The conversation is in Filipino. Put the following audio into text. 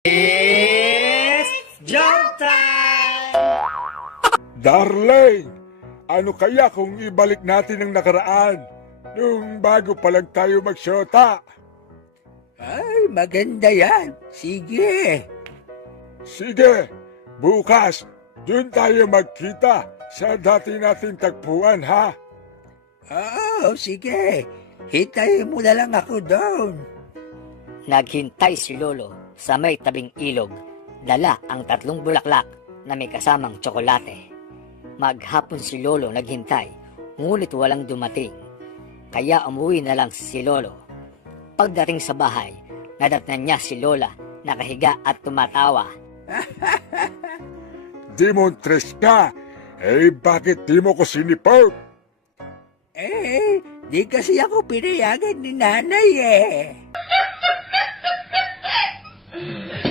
It's joke time! Darling, ano kaya kung ibalik natin ang nakaraan nung bago pa lang tayo magsyota? Ay, maganda yan. Sige. Sige, bukas, dun tayo magkita sa dati nating tagpuan, ha? Oo, sige. Hintayin mo na lang ako doon. Naghintay si Lolo sa may tabing ilog, dala ang 3 bulaklak na may kasamang tsokolate. Maghapon si Lolo naghintay, ngunit walang dumating. Kaya umuwi na lang si Lolo. Pagdating sa bahay, nadatnan niya si Lola nakahiga at tumatawa. Demontres ka, bakit di mo ko sinipot? Di kasi ako pinayagan ni nanay eh.